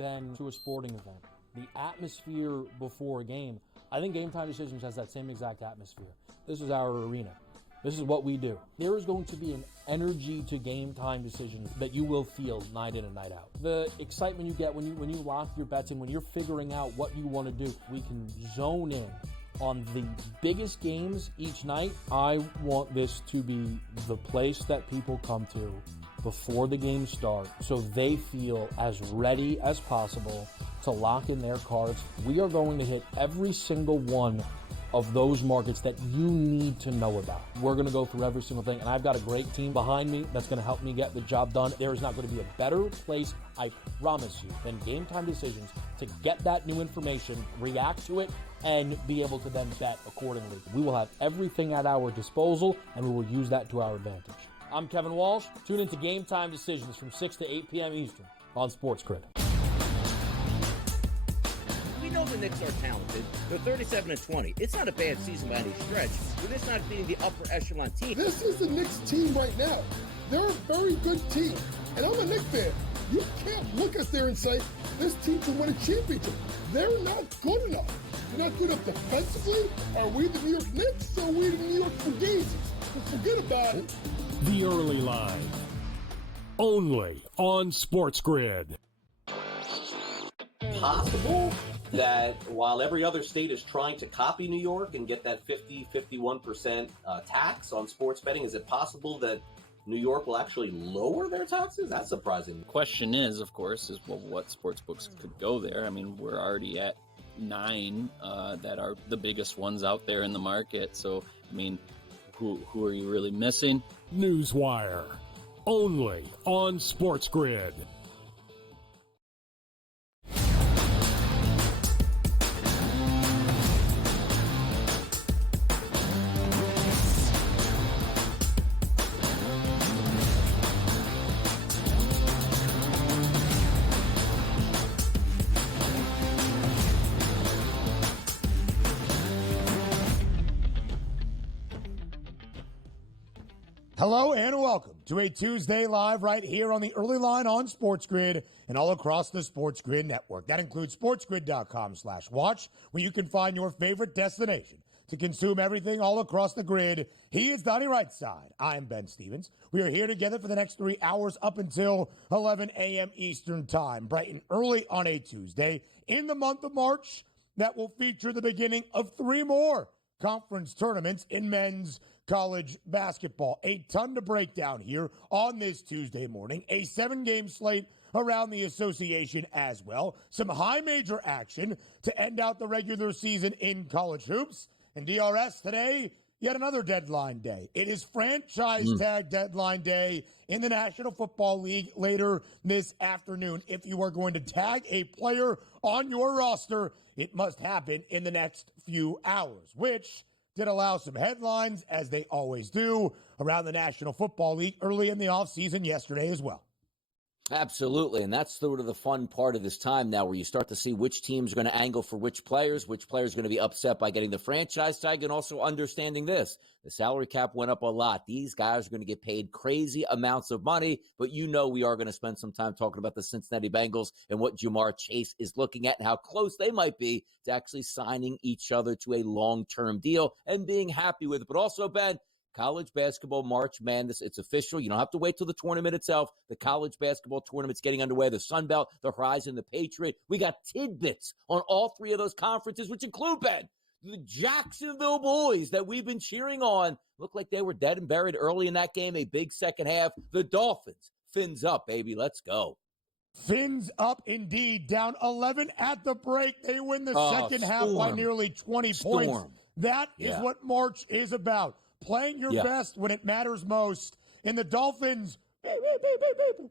been to a sporting event, the atmosphere before a game, I think Game Time Decisions has that same exact atmosphere. This is our arena. This is what we do. There is going to be an energy to Game Time Decisions that you will feel night in and night out. The excitement you get when you lock your bets and when you're figuring out what you want to do, we can zone in on the biggest games each night. I want this to be the place that people come to before the games start so they feel as ready as possible to lock in their cards. We are going to hit every single one of those markets that you need to know about. We're going to go through every single thing, and I've got a great team behind me that's going to help me get the job done. There is not going to be a better place, I promise you, than Game Time Decisions to get that new information, react to it, and be able to then bet accordingly. We will have everything at our disposal, and we will use that to our advantage. I'm Kevin Walsh. Tune into Game Time Decisions from 6 to 8 p.m. Eastern on SportsGrid. We know the Knicks are talented. They're 37-20. It's not a bad season by any stretch, but it's not being the upper echelon team. This is the Knicks team right now. They're a very good team. And I'm a Knicks fan. You can't look at there and say, this team can win a championship. They're not good enough. They're not good enough defensively. Are we the New York Knicks or are we the New York Fugazis? Forget about it. The Early Line. Only on SportsGrid. Possible that while every other state is trying to copy New York and get that 51% tax on sports betting, is it possible that New York will actually lower their taxes? That's surprising. The question is, of course, what sports books could go there. I mean, we're already at 9 that are the biggest ones out there in the market. So, I mean, who are you really missing? Newswire. Only on SportsGrid. Hello and welcome to a Tuesday Live right here on the Early Line on SportsGrid and all across the SportsGrid network. That includes sportsgrid.com/watch, where you can find your favorite destination to consume everything all across the grid. He is Donnie Rightside. I'm Ben Stevens. We are here together for the next 3 hours up until 11 a.m. Eastern Time, bright and early on a Tuesday in the month of March that will feature the beginning of 3 more conference tournaments in men's college basketball. A ton to break down here on this Tuesday morning. A 7-game slate around the association as well. Some high major action to end out the regular season in college hoops. And DRS today, yet another deadline day. It is franchise tag deadline day in the National Football League later this afternoon. If you are going to tag a player on your roster, it must happen in the next few hours, which did allow some headlines, as they always do, around the National Football League early in the offseason yesterday as well. Absolutely, and that's sort of the fun part of this time now, where you start to see which teams are going to angle for which players are going to be upset by getting the franchise tag, and also understanding this. The salary cap went up a lot. These guys are going to get paid crazy amounts of money, but we are going to spend some time talking about the Cincinnati Bengals and what Jamar Chase is looking at and how close they might be to actually signing each other to a long-term deal and being happy with it. But also, Ben, college basketball March Madness, it's official. You don't have to wait till the tournament itself. The college basketball tournament's getting underway. The Sun Belt, the Horizon, the Patriot. We got tidbits on all 3 of those conferences, which include, Ben, the Jacksonville boys that we've been cheering on. Looked like they were dead and buried early in that game. A big second half. The Dolphins, fins up, baby. Let's go. Fins up indeed. Down 11 at the break. They win the second half by nearly 20 points. That is what March is about. Playing your best when it matters most. And the Dolphins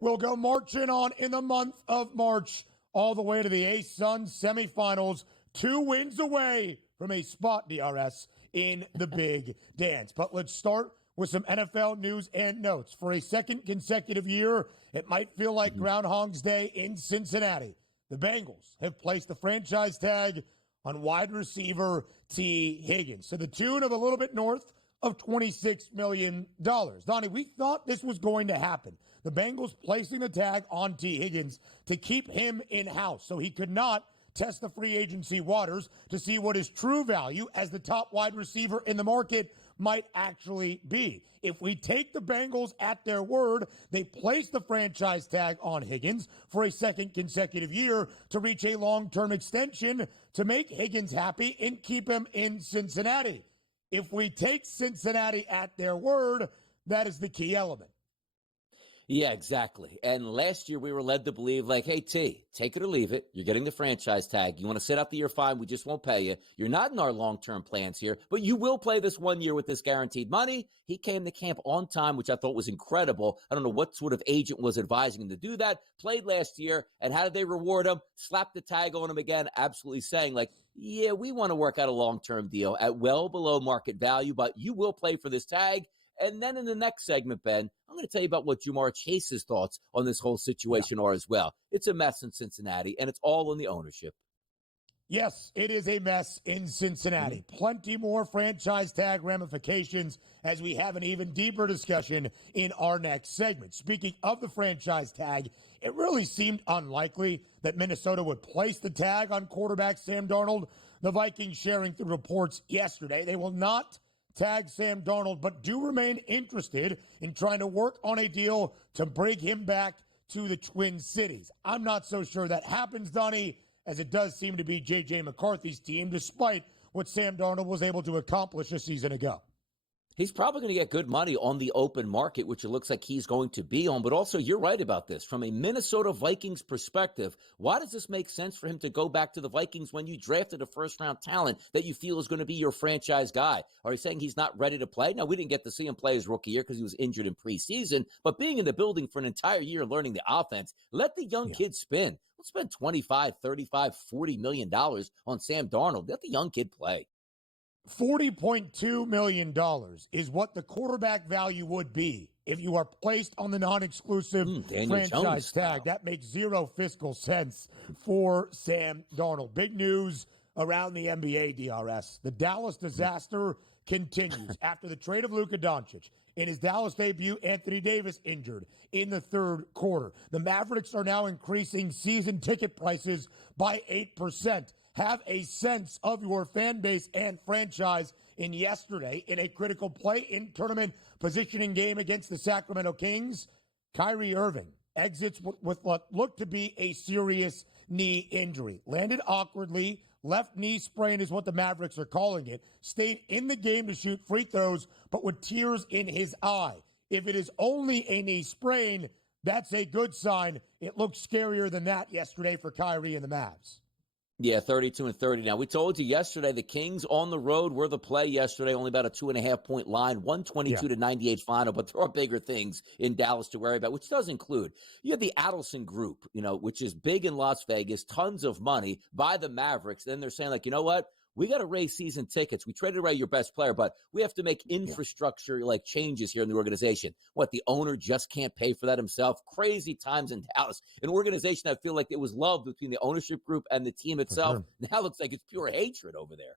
will go marching on in the month of March all the way to the A-Sun semifinals. 2 wins away from a spot, DRS, in the big dance. But let's start with some NFL news and notes. For a second consecutive year, it might feel like Groundhog's Day in Cincinnati. The Bengals have placed the franchise tag on wide receiver T. Higgins. To the tune of a little bit north of $26 million. Donnie, we thought this was going to happen. The Bengals placing the tag on T. Higgins to keep him in-house so he could not test the free agency waters to see what his true value as the top wide receiver in the market might actually be. If we take the Bengals at their word, they place the franchise tag on Higgins for a second consecutive year to reach a long-term extension to make Higgins happy and keep him in Cincinnati. If we take Cincinnati at their word, that is the key element. Yeah, exactly. And last year we were led to believe, like, hey, T, take it or leave it. You're getting the franchise tag. You want to sit out the year, fine. We just won't pay you. You're not in our long-term plans here, but you will play this 1 year with this guaranteed money. He came to camp on time, which I thought was incredible. I don't know what sort of agent was advising him to do that. Played last year, and how did they reward him? Slapped the tag on him again, absolutely saying, like, yeah, we want to work out a long-term deal at well below market value, but you will play for this tag. And then in the next segment, Ben, I'm going to tell you about what Jamar Chase's thoughts on this whole situation are as well. It's a mess in Cincinnati, and it's all in the ownership. Yes, it is a mess in Cincinnati. Plenty more franchise tag ramifications as we have an even deeper discussion in our next segment. Speaking of the franchise tag, it really seemed unlikely that Minnesota would place the tag on quarterback Sam Darnold. The Vikings sharing through reports yesterday. They will not tag Sam Darnold, but do remain interested in trying to work on a deal to bring him back to the Twin Cities. I'm not so sure that happens, Donnie, as it does seem to be J.J. McCarthy's team, despite what Sam Darnold was able to accomplish a season ago. He's probably going to get good money on the open market, which it looks like he's going to be on. But also, you're right about this. From a Minnesota Vikings perspective, why does this make sense for him to go back to the Vikings when you drafted a first-round talent that you feel is going to be your franchise guy? Are you saying he's not ready to play? No, we didn't get to see him play his rookie year because he was injured in preseason. But being in the building for an entire year learning the offense, let the young kid spin. Let's spend $25, $35, $40 million on Sam Darnold. Let the young kid play. $40.2 million is what the quarterback value would be if you are placed on the non-exclusive franchise tag. That makes zero fiscal sense for Sam Darnold. Big news around the NBA, DRS. The Dallas disaster continues after the trade of Luka Doncic. In his Dallas debut, Anthony Davis injured in the third quarter. The Mavericks are now increasing season ticket prices by 8%. Have a sense of your fan base and franchise in yesterday in a critical play-in tournament positioning game against the Sacramento Kings. Kyrie Irving exits with what looked to be a serious knee injury. Landed awkwardly. Left knee sprain is what the Mavericks are calling it. Stayed in the game to shoot free throws, but with tears in his eye. If it is only a knee sprain, that's a good sign. It looked scarier than that yesterday for Kyrie and the Mavs. Yeah, 32-30. Now, we told you yesterday the Kings on the road were the play yesterday, only about a 2.5-point line, 122-98 final, but there are bigger things in Dallas to worry about, which does include, you have the Adelson Group, which is big in Las Vegas, tons of money by the Mavericks. Then they're saying, like, you know what? We got to raise season tickets. We traded away your best player, but we have to make infrastructure like changes here in the organization. What, the owner just can't pay for that himself? Crazy times in Dallas. An organization that feel like it was love between the ownership group and the team itself. Now looks like it's pure hatred over there.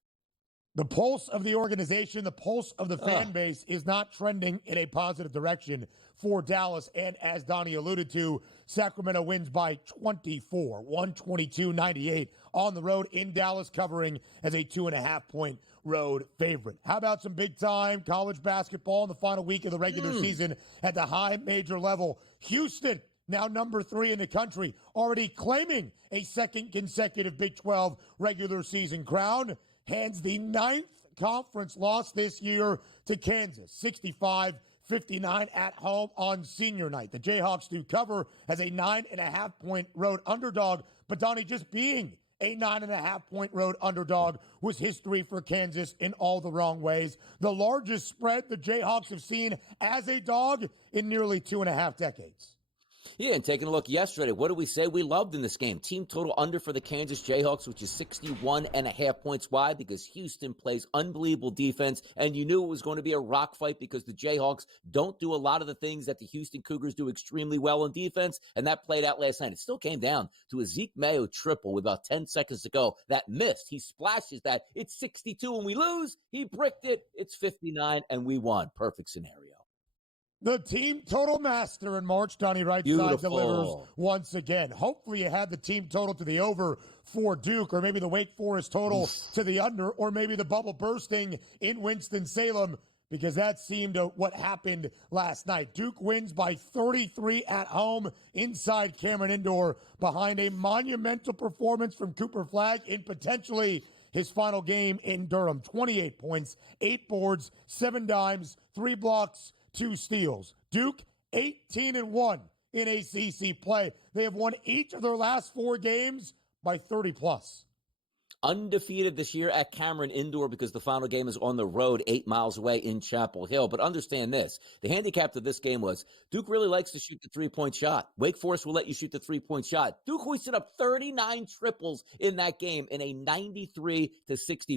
The pulse of the organization, the pulse of the fan base is not trending in a positive direction for Dallas. And as Donnie alluded to, Sacramento wins by 24, 122-98 on the road in Dallas, covering as a 2.5-point road favorite. How about some big-time college basketball in the final week of the regular season at the high major level? Houston, now number 3 in the country, already claiming a second consecutive Big 12 regular season crown, hands the 9th conference loss this year to Kansas, 65-59 at home on senior night. The Jayhawks do cover as a 9.5-point road underdog, but Donnie, just being a 9.5-point road underdog was history for Kansas in all the wrong ways. The largest spread the Jayhawks have seen as a dog in nearly 2.5 decades. Yeah, and taking a look yesterday, what did we say we loved in this game? Team total under for the Kansas Jayhawks, which is 61.5 points. Why? Because Houston plays unbelievable defense, and you knew it was going to be a rock fight because the Jayhawks don't do a lot of the things that the Houston Cougars do extremely well in defense, and that played out last night. It still came down to a Zeke Mayo triple with about 10 seconds to go. That missed. He splashes that. It's 62, and we lose. He bricked it. It's 59, and we won. Perfect scenario. The team total master in March, Donnie right side delivers once again. Hopefully you had the team total to the over for Duke, or maybe the Wake Forest total to the under, or maybe the bubble bursting in Winston-Salem, because that seemed what happened last night. Duke wins by 33 at home inside Cameron Indoor behind a monumental performance from Cooper Flagg in potentially his final game in Durham. 28 points, 8 boards, 7 dimes, 3 blocks, 2 steals. Duke, 18-1 in ACC play. They have won each of their last 4 games by 30-plus. Undefeated this year at Cameron Indoor because the final game is on the road 8 miles away in Chapel Hill. But understand this, the handicap to this game was Duke really likes to shoot the three-point shot. Wake Forest will let you shoot the three-point shot. Duke hoisted up 39 triples in that game in a 93-60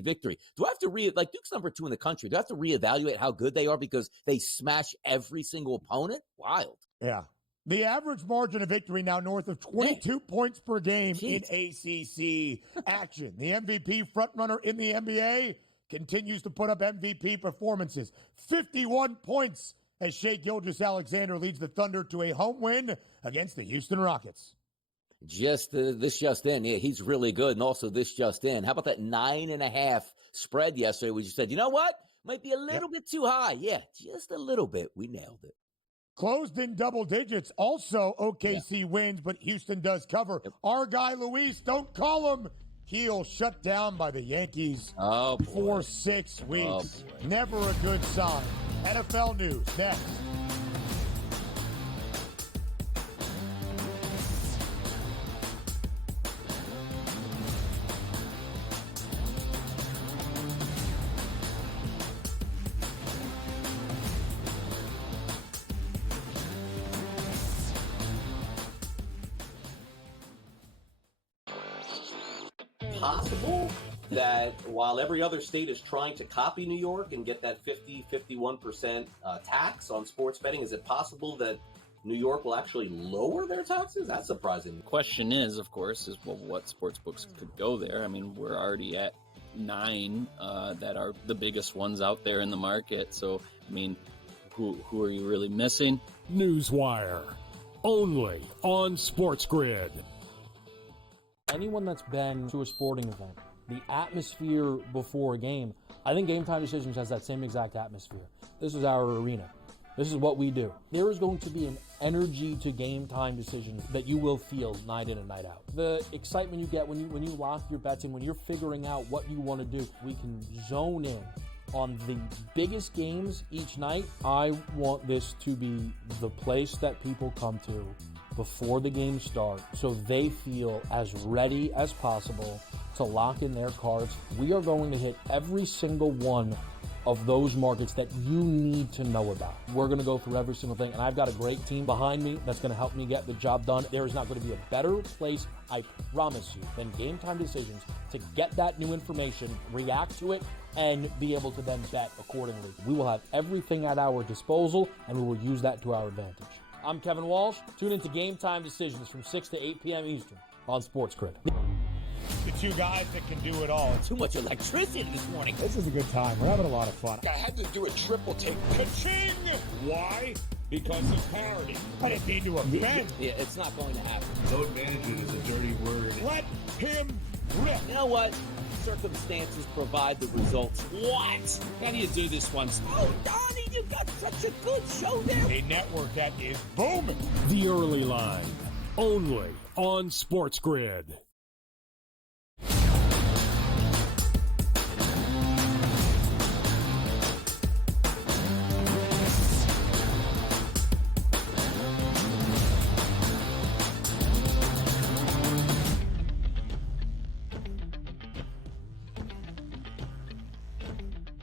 victory. Do I have to Duke's number 2 in the country, do I have to reevaluate how good they are because they smash every single opponent? Wild. Yeah. The average margin of victory now north of 22 points per game in ACC action. The MVP frontrunner in the NBA continues to put up MVP performances. 51 points as Shai Gilgeous-Alexander leads the Thunder to a home win against the Houston Rockets. This just in. Yeah, he's really good. And also this just in. How about that 9.5 spread yesterday? We just said, you know what? Might be a little bit too high. Yeah, just a little bit. We nailed it. Closed in double digits. Also, OKC wins, but Houston does cover. Our guy, Luis, don't call him. Heel shut down by the Yankees for 6 weeks. Never a good sign. NFL news next. Possible that while every other state is trying to copy New York and get that 51% tax on sports betting, is it possible that New York will actually lower their taxes? That's surprising. The question is, of course, what sports books could go there. I mean, we're already at 9 that are the biggest ones out there in the market. So, I mean, who are you really missing? Newswire, only on SportsGrid. Anyone that's been to a sporting event, the atmosphere before a game, I think Game Time Decisions has that same exact atmosphere. This is our arena. This is what we do. There is going to be an energy to Game Time Decisions that you will feel night in and night out. The excitement you get when you lock your bets in, when you're figuring out what you want to do, we can zone in on the biggest games each night. I want this to be the place that people come to before the games start so they feel as ready as possible to lock in their cards. We are going to hit every single one of those markets that you need to know about. We're going to go through every single thing, and I've got a great team behind me that's going to help me get the job done. There is not going to be a better place, I promise you, than Game Time Decisions to get that new information, react to it, and be able to then bet accordingly. We will have everything at our disposal, and we will use that to our advantage. I'm Kevin Walsh. Tune into Game Time Decisions from 6 to 8 p.m. Eastern on SportsGrid. The 2 guys that can do it all. Too much electricity this morning. This is a good time. We're having a lot of fun. I had to do a triple take. Ka-ching! Why? Because of parity. I didn't mean to offend. Yeah, it's not going to happen. Load management is a dirty word. Let him rip. You know what? Circumstances provide the results. What? How do you do this one? Oh, Donnie, you got such a good show there. A network that is booming. The Early Line, only on SportsGrid.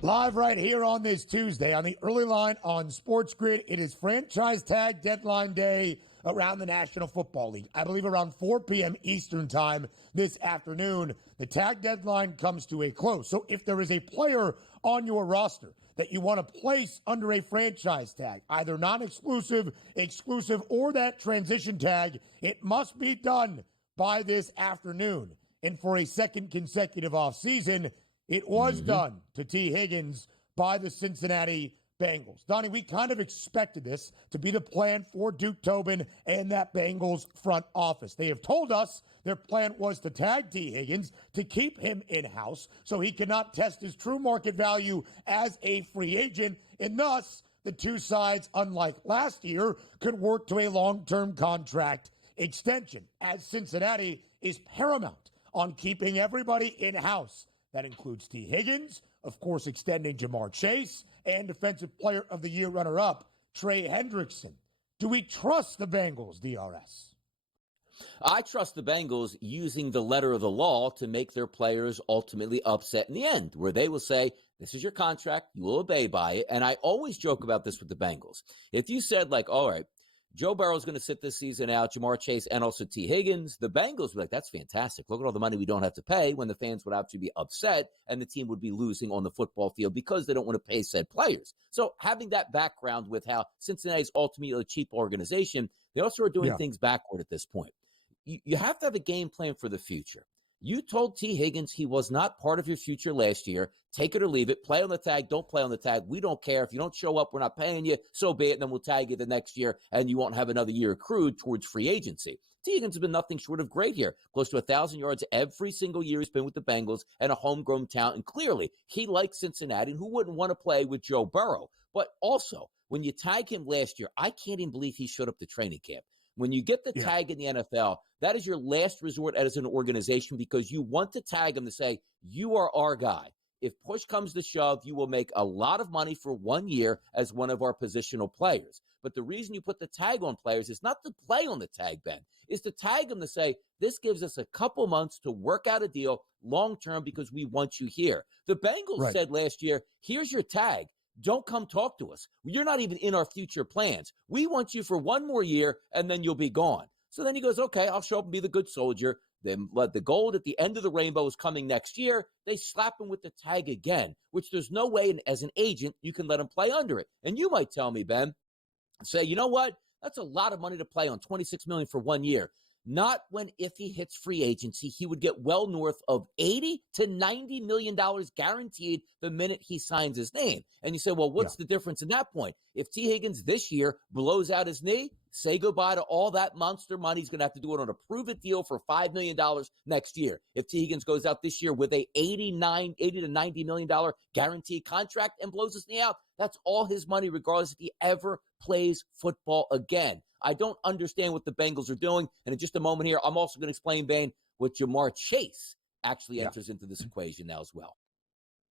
Live right here on this Tuesday on the Early Line on SportsGrid. It is franchise tag deadline day around the National Football League. I believe around 4 p.m. Eastern time this afternoon, the tag deadline comes to a close. So if there is a player on your roster that you want to place under a franchise tag, either non-exclusive, exclusive, or that transition tag, it must be done by this afternoon. And for a second consecutive offseason, it was done to T. Higgins by the Cincinnati Bengals. Donnie, we kind of expected this to be the plan for Duke Tobin and that Bengals front office. They have told us their plan was to tag T. Higgins, to keep him in-house so he cannot test his true market value as a free agent, and thus the two sides, unlike last year, could work to a long-term contract extension, as Cincinnati is paramount on keeping everybody in-house. That includes T. Higgins, of course, extending Jamar Chase, and Defensive Player of the Year runner-up Trey Hendrickson. Do we trust the Bengals, DRS? I trust the Bengals using the letter of the law to make their players ultimately upset in the end, where they will say, this is your contract, you will obey by it. And I always joke about this with the Bengals. If you said, like, all right, Joe Burrow's going to sit this season out, Jamar Chase, and also T. Higgins, the Bengals would be like, that's fantastic. Look at all the money we don't have to pay, when the fans would actually be upset and the team would be losing on the football field because they don't want to pay said players. So having that background with how Cincinnati's ultimately a cheap organization, they also are doing things backward at this point. You have to have a game plan for the future. You told T. Higgins he was not part of your future last year. Take it or leave it. Play on the tag. Don't play on the tag. We don't care. If you don't show up, we're not paying you. So be it. And then we'll tag you the next year, and you won't have another year accrued towards free agency. T. Higgins has been nothing short of great here. Close to 1,000 yards every single year he's been with the Bengals, and a homegrown talent. And clearly, he likes Cincinnati, and who wouldn't want to play with Joe Burrow? But also, when you tag him last year, I can't even believe he showed up to training camp. When you get the tag in the NFL, that is your last resort as an organization, because you want to tag him to say, you are our guy. If push comes to shove, you will make a lot of money for 1 year as one of our positional players. But the reason you put the tag on players is not to play on the tag, Ben, is to tag them to say, this gives us a couple months to work out a deal long-term because we want you here. The Bengals said last year, here's your tag. Don't come talk to us. You're not even in our future plans. We want you for 1 more year, and then you'll be gone. So then he goes, okay, I'll show up and be the good soldier. Then the gold at the end of the rainbow is coming next year. They slap him with the tag again, which there's no way as an agent you can let him play under it. And you might tell me, Ben, say, you know what? That's a lot of money to play on, $26 million for 1 year. Not when, if he hits free agency, he would get well north of $80 to $90 million guaranteed the minute he signs his name. And you say, well, what's the difference in that point? If T. Higgins this year blows out his knee, say goodbye to all that monster money. He's going to have to do it on a prove-it deal for $5 million next year. If T. Higgins goes out this year with a $80 to $90 million guaranteed contract and blows his knee out, that's all his money, regardless if he ever plays football again. I don't understand what the Bengals are doing. And in just a moment here, I'm also going to explain, Bain, what Jamar Chase actually enters into this equation now as well.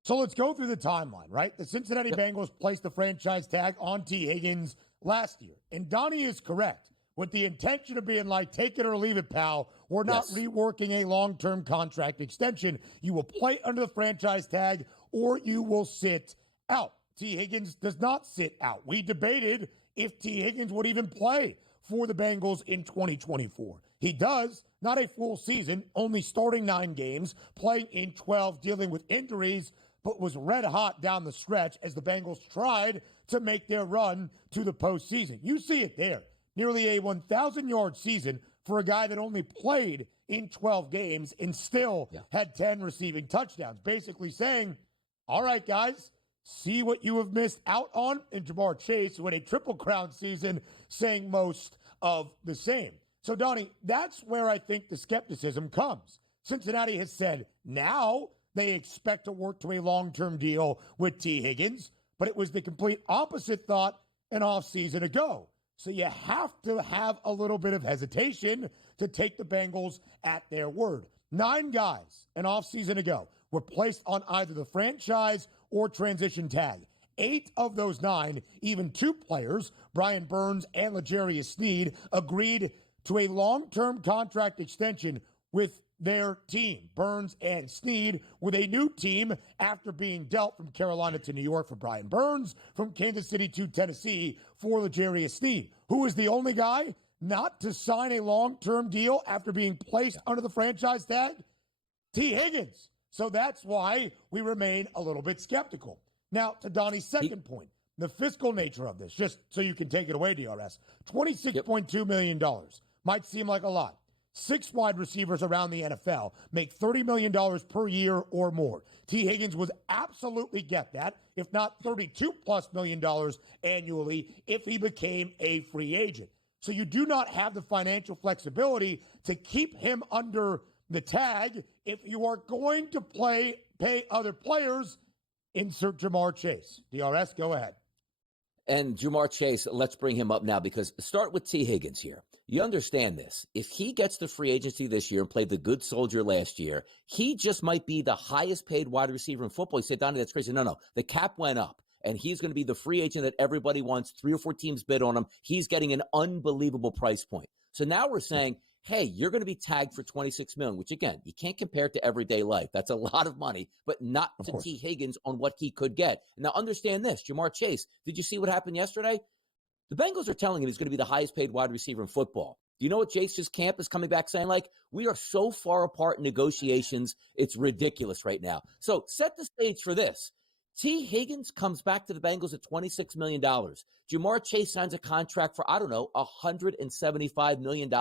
So let's go through the timeline, right? The Cincinnati Bengals placed the franchise tag on T. Higgins last year. And Donnie is correct, with the intention of being like, take it or leave it, pal. We're not reworking a long-term contract extension. You will play under the franchise tag or you will sit out. T. Higgins does not sit out. We debated if T. Higgins would even play for the Bengals in 2024. He does, not a full season, only starting 9 games, playing in 12, dealing with injuries, but was red hot down the stretch as the Bengals tried to make their run to the postseason. You see it there. Nearly a 1,000-yard season for a guy that only played in 12 games and still had 10 receiving touchdowns, basically saying, all right, guys, see what you have missed out on. And Jamar Chase, who had a Triple Crown season, saying most of the same. So, Donnie, that's where I think the skepticism comes. Cincinnati has said now they expect to work to a long-term deal with T. Higgins, but it was the complete opposite thought an offseason ago. So you have to have a little bit of hesitation to take the Bengals at their word. 9 guys an offseason ago were placed on either the franchise or transition tag. 8 of those 9, even 2 players, Brian Burns and L'Jarius Sneed, agreed to a long-term contract extension with their team. Burns and Sneed with a new team after being dealt from Carolina to New York for Brian Burns, from Kansas City to Tennessee for L'Jarius Sneed. Who is the only guy not to sign a long-term deal after being placed under the franchise tag? T. Higgins. So that's why we remain a little bit skeptical. Now, to Donnie's second point, the fiscal nature of this, just so you can take it away, DRS, $26.2 million might seem like a lot. 6 wide receivers around the NFL make $30 million per year or more. T. Higgins would absolutely get that, if not $32+ million annually, if he became a free agent. So you do not have the financial flexibility to keep him under the tag if you are going to pay other players. Insert Jamar Chase. DRS, go ahead. And Jamar Chase, let's bring him up now, because start with T. Higgins here. You understand this. If he gets the free agency this year and played the good soldier last year, he just might be the highest paid wide receiver in football. You say, Donnie, that's crazy. No. The cap went up, and he's going to be the free agent that everybody wants. 3 or 4 teams bid on him. He's getting an unbelievable price point. So now we're saying, hey, you're going to be tagged for $26 million, which, again, you can't compare it to everyday life. That's a lot of money, but not to T. Higgins on what he could get. Now, understand this. Jamar Chase, did you see what happened yesterday? The Bengals are telling him he's going to be the highest paid wide receiver in football. Do you know what Chase's camp is coming back saying? Like, we are so far apart in negotiations, it's ridiculous right now. So set the stage for this. T. Higgins comes back to the Bengals at $26 million. Jamar Chase signs a contract for, $175 million.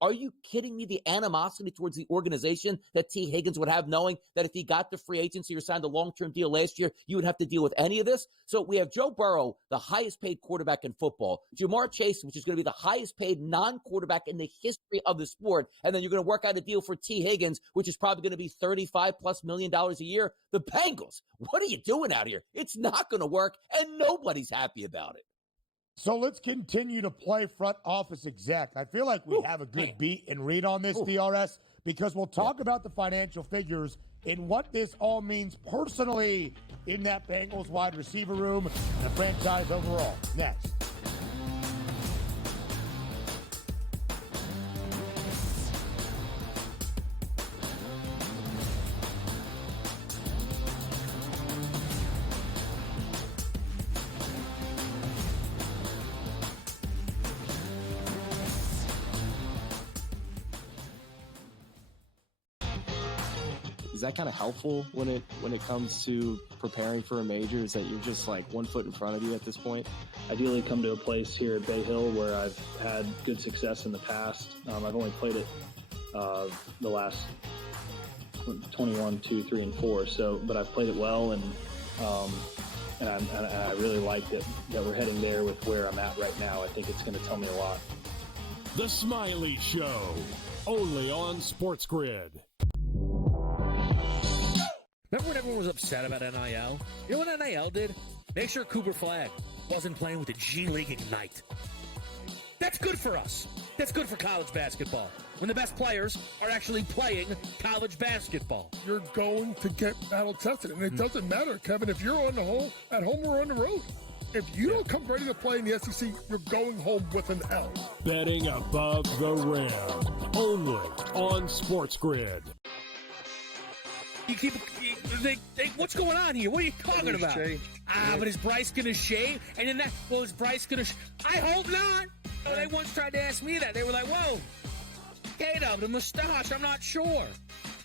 Are you kidding me? The animosity towards the organization that T. Higgins would have, knowing that if he got the free agency or signed a long-term deal last year, you would have to deal with any of this. So we have Joe Burrow, the highest paid quarterback in football. Jamar Chase, which is going to be the highest paid non-quarterback in the history of the sport. And then you're going to work out a deal for T. Higgins, which is probably going to be $35+ million a year. The Bengals, what are you doing out here? It's not going to work, and nobody's happy about it. So let's continue to play front office exec. I feel like we have a good beat and read on this, DRS, because we'll talk about the financial figures and what this all means personally in that Bengals wide receiver room and the franchise overall. Next. Is that kind of helpful when it comes to preparing for a major? Is that you're just like 1 foot in front of you at this point? Ideally come to a place here at Bay Hill where I've had good success in the past. I've only played it the last 21, 2, 3, and 4. So, but I've played it well, and I really like that we're heading there with where I'm at right now. I think it's going to tell me a lot. The Smiley Show, only on SportsGrid. Remember when everyone was upset about NIL? You know what NIL did? Make sure Cooper Flagg wasn't playing with the G League Ignite. That's good for us. That's good for college basketball. When the best players are actually playing college basketball. You're going to get battle tested. And it doesn't matter, Kevin, if you're at home or on the road. If you don't come ready to play in the SEC, you're going home with an L. Betting above the rim, only on SportsGrid. What's going on here? What are you talking about? But is Bryce going to shave? And then is Bryce going to I hope not. Oh, they once tried to ask me that. They were like, whoa, K-Dub, the mustache, I'm not sure.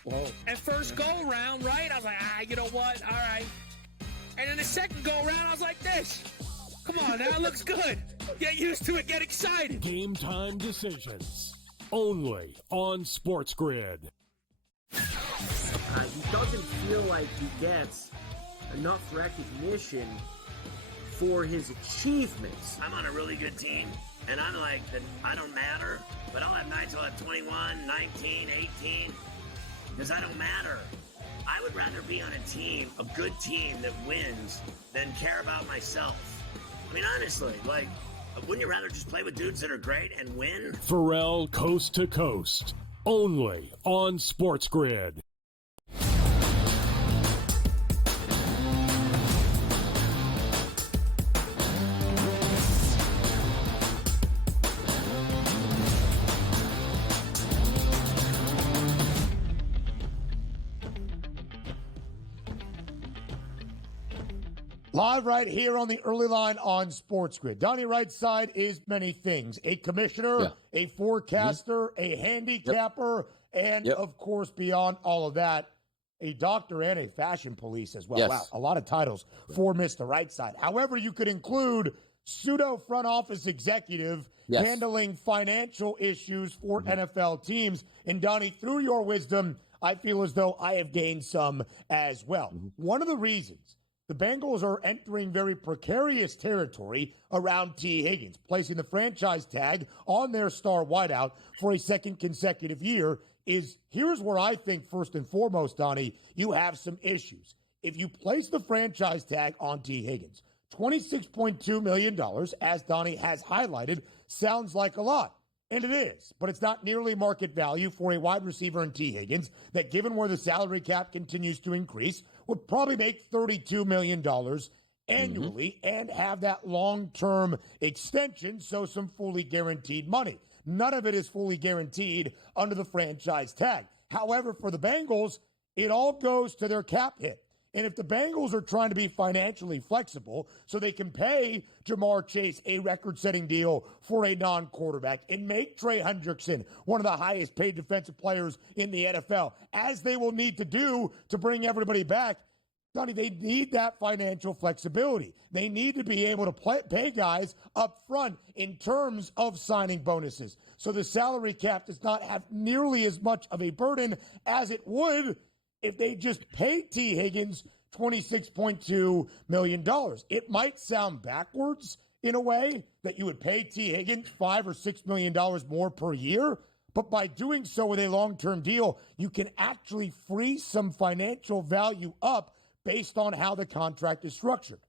Whoa. At first go-around, right? I was like, you know what? All right. And then the second go-around, I was like this. Come on, now it looks good. Get used to it. Get excited. Game time decisions, only on SportsGrid. He doesn't feel like he gets enough recognition for his achievements. I'm on a really good team, and I'm like, I don't matter, but I'll have nights I'll have 21, 19, 18, because I don't matter. I would rather be on a team, a good team that wins, than care about myself. I mean, honestly, like, wouldn't you rather just play with dudes that are great and win? Pharrell Coast to Coast, only on SportsGrid. Live right here on the early line on SportsGrid. Donnie Right's side is many things. A commissioner, a forecaster, a handicapper, and, of course, beyond all of that, a doctor and a fashion police as well. Yes. Wow, a lot of titles for Mr. Right side. However, you could include pseudo front office executive handling financial issues for NFL teams. And, Donnie, through your wisdom, I feel as though I have gained some as well. One of the reasons the Bengals are entering very precarious territory around T. Higgins, placing the franchise tag on their star wideout for a second consecutive year, is here's where I think first and foremost, Donnie, you have some issues. If you place the franchise tag on T. Higgins, $26.2 million, as Donnie has highlighted, sounds like a lot. And it is, but it's not nearly market value for a wide receiver in T. Higgins that, given where the salary cap continues to increase, would probably make $32 million annually and have that long-term extension, so some fully guaranteed money. None of it is fully guaranteed under the franchise tag. However, for the Bengals, it all goes to their cap hit. And if the Bengals are trying to be financially flexible so they can pay Jamar Chase a record-setting deal for a non-quarterback and make Trey Hendrickson one of the highest-paid defensive players in the NFL, as they will need to do to bring everybody back, Donnie, they need that financial flexibility. They need to be able to pay guys up front in terms of signing bonuses. So the salary cap does not have nearly as much of a burden as it would if they just paid T. Higgins $26.2 million. It might sound backwards in a way that you would pay T. Higgins $5 or $6 million more per year, but by doing so with a long-term deal, you can actually free some financial value up based on how the contract is structured.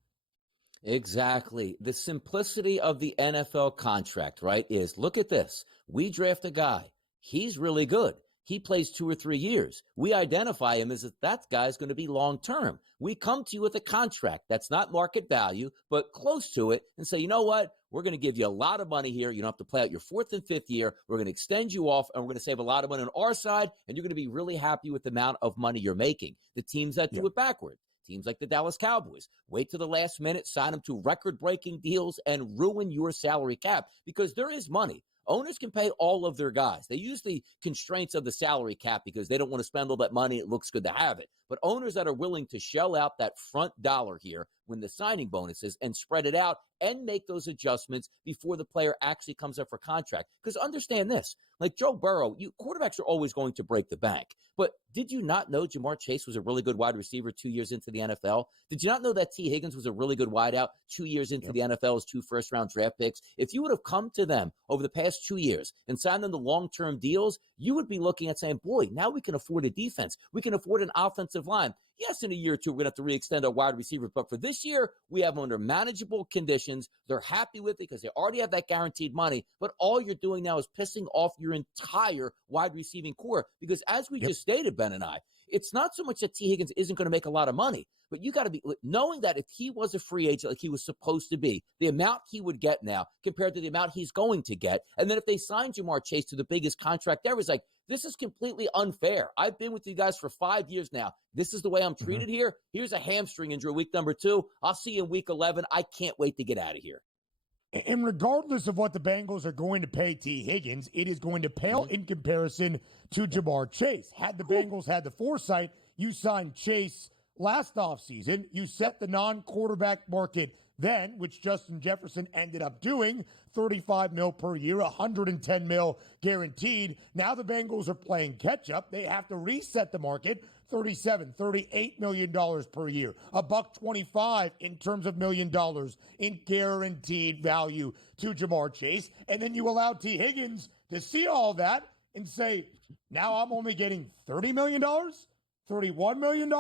Exactly. The simplicity of the NFL contract, right, is look at this. We draft a guy. He's really good. He plays 2 or 3 years. We identify him as that guy's going to be long-term. We come to you with a contract that's not market value, but close to it, and say, you know what? We're going to give you a lot of money here. You don't have to play out your 4th and 5th year. We're going to extend you off, and we're going to save a lot of money on our side, and you're going to be really happy with the amount of money you're making. The teams that do it backward, teams like the Dallas Cowboys, wait to the last minute, sign them to record-breaking deals, and ruin your salary cap because there is money. Owners can pay all of their guys. They use the constraints of the salary cap because they don't want to spend all that money. It looks good to have it. But owners that are willing to shell out that front dollar here when the signing bonuses and spread it out and make those adjustments before the player actually comes up for contract. Because understand this, like Joe Burrow, quarterbacks are always going to break the bank. But did you not know Jamar Chase was a really good wide receiver 2 years into the NFL? Did you not know that T. Higgins was a really good wideout 2 years into the NFL as 2 first-round draft picks? If you would have come to them over the past 2 years and signed them to long-term deals, you would be looking at saying, boy, now we can afford a defense. We can afford an offensive line. Yes, in a year or two, we're going to have to re-extend our wide receiver. But for this year, we have them under manageable conditions. They're happy with it because they already have that guaranteed money. But all you're doing now is pissing off your entire wide receiving core. Because as we just stated, Ben and I, it's not so much that T. Higgins isn't going to make a lot of money, but you got to be knowing that if he was a free agent like he was supposed to be, the amount he would get now compared to the amount he's going to get. And then if they sign Jamar Chase to the biggest contract ever, it's like, this is completely unfair. I've been with you guys for 5 years now. This is the way I'm treated here. Here's a hamstring injury week number 2. I'll see you in week 11. I can't wait to get out of here. And regardless of what the Bengals are going to pay T. Higgins, it is going to pale in comparison to Jamar Chase. Had the Bengals had the foresight, you signed Chase last offseason. You set the non-quarterback market then, which Justin Jefferson ended up doing, $35 million per year, $110 million guaranteed. Now the Bengals are playing catch-up. They have to reset the market, $38 million per year, $125 in terms of $1 million in guaranteed value to Jamar Chase. And then you allow T. Higgins to see all that and say, now I'm only getting $30 million, $31 million?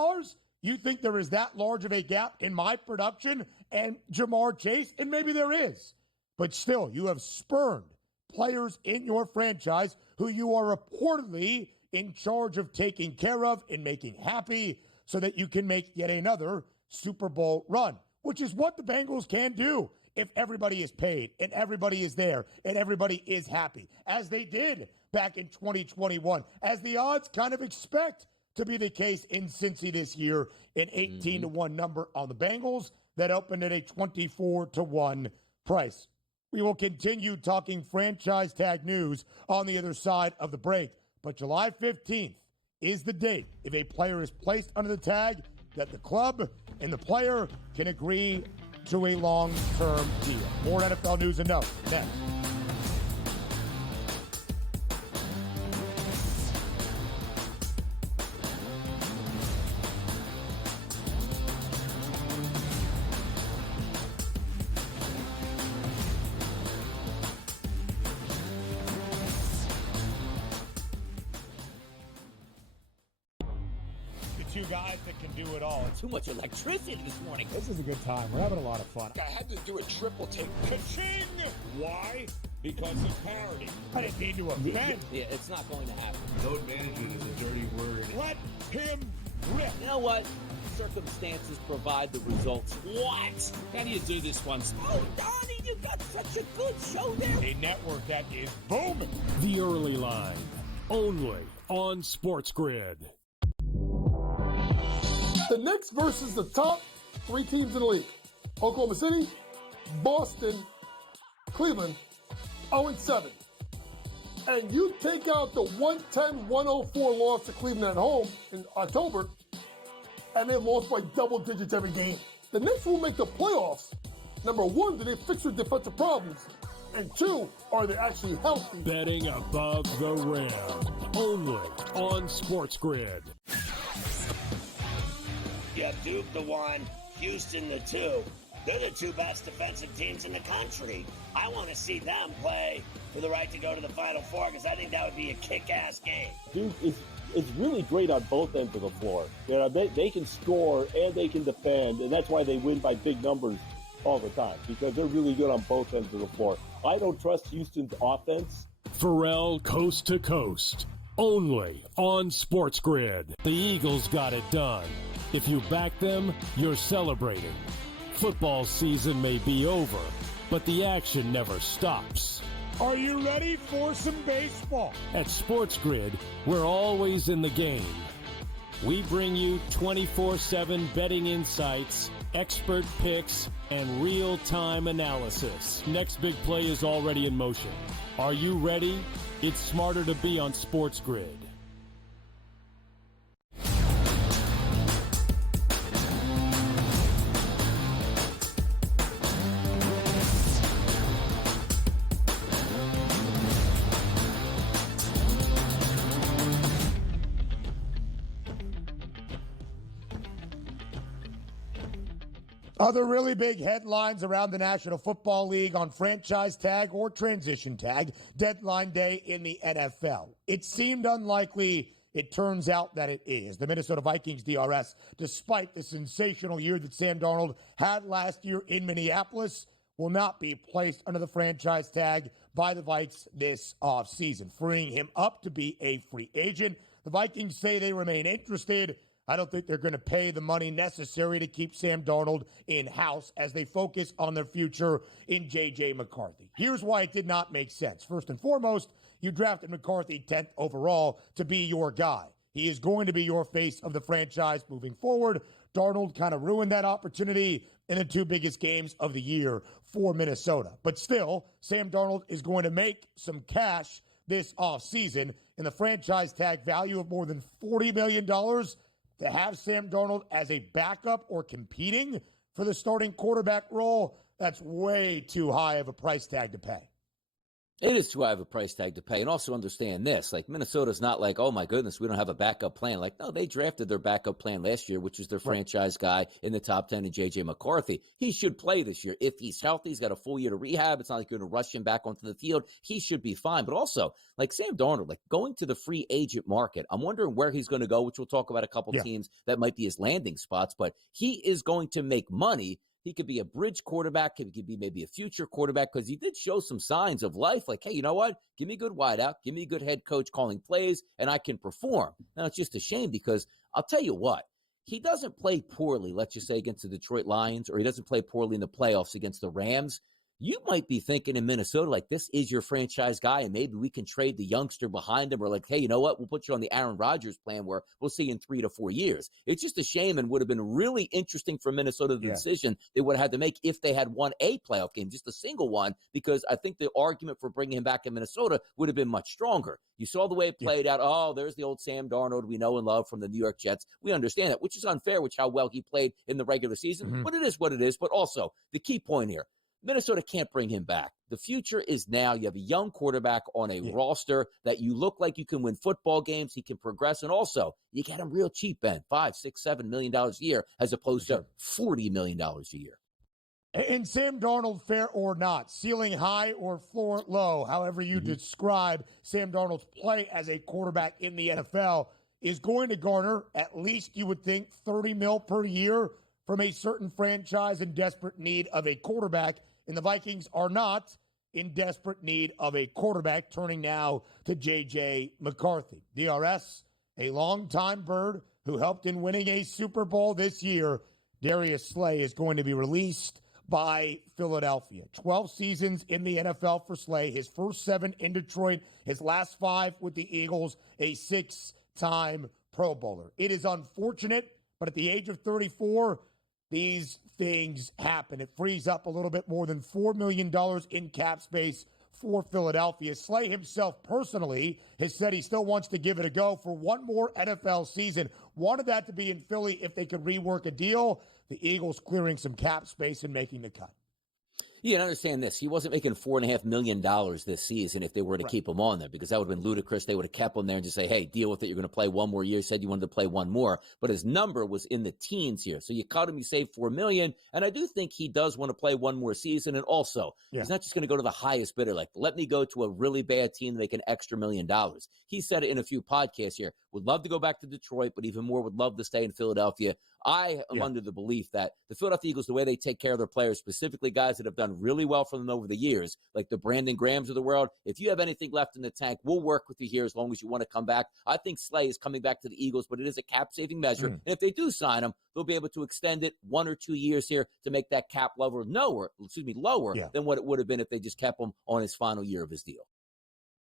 You think there is that large of a gap in my production and Jamar Chase? And maybe there is. But still, you have spurned players in your franchise who you are reportedly in charge of taking care of and making happy so that you can make yet another Super Bowl run, which is what the Bengals can do if everybody is paid and everybody is there and everybody is happy, as they did back in 2021, as the odds kind of expect to be the case in Cincy this year, an 18-1 number on the Bengals. that opened at a 24-1 price. We will continue talking franchise tag news on the other side of the break. But July 15th is the date if a player is placed under the tag that the club and the player can agree to a long-term deal. More NFL news and notes next. Two guys that can do it all. Too much electricity this morning. This is a good time. We're having a lot of fun. I had to do a triple take. Ka-ching! Why? Because of parity. I didn't mean to offend. Yeah, it's not going to happen. Load management is a dirty word. Let him rip. You know what? Circumstances provide the results. What? How do you do this one? Oh, Donnie, you got such a good show there. A network that is booming. The Early Line, only on SportsGrid. The Knicks versus the top three teams in the league. Oklahoma City, Boston, Cleveland, 0-7. And you take out the 110-104 loss to Cleveland at home in October, and they lost by double digits every game. The Knicks will make the playoffs. Number one, do they fix their defensive problems? And two, are they actually healthy? Betting above the rim, only on SportsGrid. You have Duke the 1, Houston the 2. They're the two best defensive teams in the country. I want to see them play for the right to go to the Final Four because I think that would be a kick-ass game. Duke is really great on both ends of the floor. You know, they can score and they can defend, and that's why they win by big numbers all the time, because they're really good on both ends of the floor. I don't trust Houston's offense. Pharrell Coast to Coast, only on SportsGrid. The Eagles got it done. If you back them, you're celebrating. Football season may be over, but the action never stops. Are you ready for some baseball? At SportsGrid, we're always in the game. We bring you 24/7 betting insights, expert picks, and real-time analysis. Next big play is already in motion. Are you ready? It's smarter to be on SportsGrid. Other really big headlines around the National Football League on franchise tag or transition tag, deadline day in the NFL. It seemed unlikely. It turns out that it is. The Minnesota Vikings DRS, despite the sensational year that Sam Darnold had last year in Minneapolis, will not be placed under the franchise tag by the Vikes this offseason, freeing him up to be a free agent. The Vikings say they remain interested. I don't think they're going to pay the money necessary to keep Sam Darnold in-house as they focus on their future in J.J. McCarthy. Here's why it did not make sense. First and foremost, you drafted McCarthy 10th overall to be your guy. He is going to be your face of the franchise moving forward. Darnold kind of ruined that opportunity in the two biggest games of the year for Minnesota. But still, Sam Darnold is going to make some cash this offseason in the franchise tag value of more than $40 million. To have Sam Darnold as a backup or competing for the starting quarterback role, that's way too high of a price tag to pay. It is too high of a price tag to pay. And also understand this, like Minnesota's not like, oh my goodness, we don't have a backup plan. Like, no, they drafted their backup plan last year, which is their franchise guy in the top 10 in J.J. McCarthy. He should play this year. If he's healthy, he's got a full year to rehab. It's not like you're going to rush him back onto the field. He should be fine. But also, like Sam Darnold, like going to the free agent market, I'm wondering where he's going to go, which we'll talk about a couple teams that might be his landing spots. But he is going to make money. He could be a bridge quarterback. He could be maybe a future quarterback because he did show some signs of life. Like, hey, you know what? Give me a good wideout. Give me a good head coach calling plays, and I can perform. Now, it's just a shame because I'll tell you what. He doesn't play poorly, let's just say, against the Detroit Lions, or he doesn't play poorly in the playoffs against the Rams. you might be thinking in Minnesota, like, this is your franchise guy, and maybe we can trade the youngster behind him, or like, hey, you know what? We'll put you on the Aaron Rodgers plan where we'll see you in 3 to 4 years. It's just a shame, and would have been really interesting for Minnesota, the decision they would have had to make if they had won a playoff game, just a single one, because I think the argument for bringing him back in Minnesota would have been much stronger. You saw the way it played out. Oh, there's the old Sam Darnold we know and love from the New York Jets. We understand that, which is unfair, which how well he played in the regular season, but it is what it is. But also, the key point here, Minnesota can't bring him back. The future is now. You have a young quarterback on a roster that you look like you can win football games. He can progress. And also, you get him real cheap, Ben, $5, $6, $7 million a year, as opposed to $40 million a year. And Sam Darnold, fair or not, ceiling high or floor low, however you describe Sam Darnold's play as a quarterback in the NFL, is going to garner at least, you would think, $30 million per year from a certain franchise in desperate need of a quarterback. And the Vikings are not in desperate need of a quarterback, turning now to J.J. McCarthy. DRS, a longtime Bird who helped in winning a Super Bowl this year. Darius Slay is going to be released by Philadelphia. 12 seasons in the NFL for Slay, his first 7 in Detroit, his last 5 with the Eagles, a 6-time Pro Bowler. It is unfortunate, but at the age of 34, these things happen. It frees up a little bit more than $4 million in cap space for Philadelphia. Slay himself personally has said he still wants to give it a go for one more NFL season. Wanted that to be in Philly if they could rework a deal. The Eagles clearing some cap space and making the cut. Yeah, and understand this. He wasn't making $4.5 million this season if they were to keep him on there, because that would have been ludicrous. They would have kept him there and just say, hey, deal with it. You're going to play one more year. Said you wanted to play one more. But his number was in the teens here. So you cut him, you save $4 million. And I do think he does want to play one more season. And also, he's not just going to go to the highest bidder. Like, let me go to a really bad team to make an extra $1 million. He said it in a few podcasts here. Would love to go back to Detroit, but even more would love to stay in Philadelphia. I am under the belief that the Philadelphia Eagles, the way they take care of their players, specifically guys that have done really well for them over the years, like the Brandon Grahams of the world, if you have anything left in the tank, we'll work with you here as long as you want to come back. I think Slay is coming back to the Eagles, but it is a cap-saving measure. And if they do sign him, they'll be able to extend it 1 or 2 years here to make that cap level lower than what it would have been if they just kept him on his final year of his deal.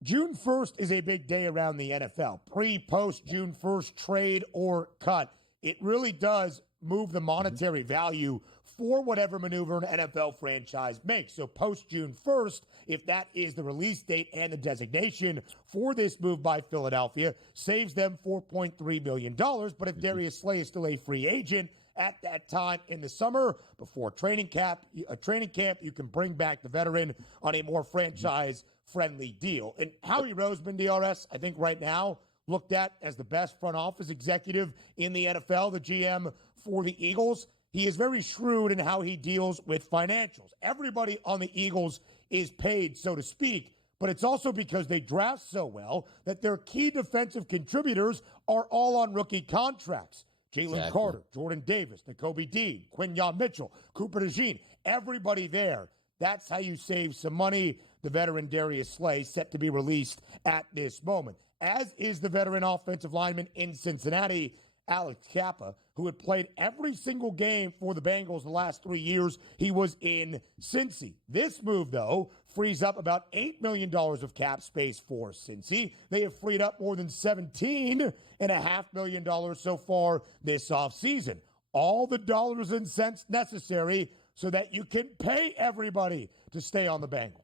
June 1st is a big day around the NFL. Pre-post June 1st, trade or cut. It really does move the monetary value for whatever maneuver an NFL franchise makes. So post June 1st, if that is the release date and the designation for this move by Philadelphia, saves them $4.3 million. But if Darius Slay is still a free agent at that time in the summer, before training camp, you can bring back the veteran on a more franchise-friendly deal. And Howie Roseman, DRS, I think right now, looked at as the best front office executive in the NFL, the GM for the Eagles. He is very shrewd in how he deals with financials. Everybody on the Eagles is paid, so to speak, but it's also because they draft so well that their key defensive contributors are all on rookie contracts. Jalen Carter, Jordan Davis, Nakobe Dean, Quinyon Mitchell, Cooper DeJean, everybody there. That's how you save some money. The veteran Darius Slay set to be released at this moment, as is the veteran offensive lineman in Cincinnati, Alex Kappa, who had played every single game for the Bengals the last 3 years he was in Cincy. This move, though, frees up about $8 million of cap space for Cincy. They have freed up more than $17.5 million so far this offseason. All the dollars and cents necessary so that you can pay everybody to stay on the Bengals.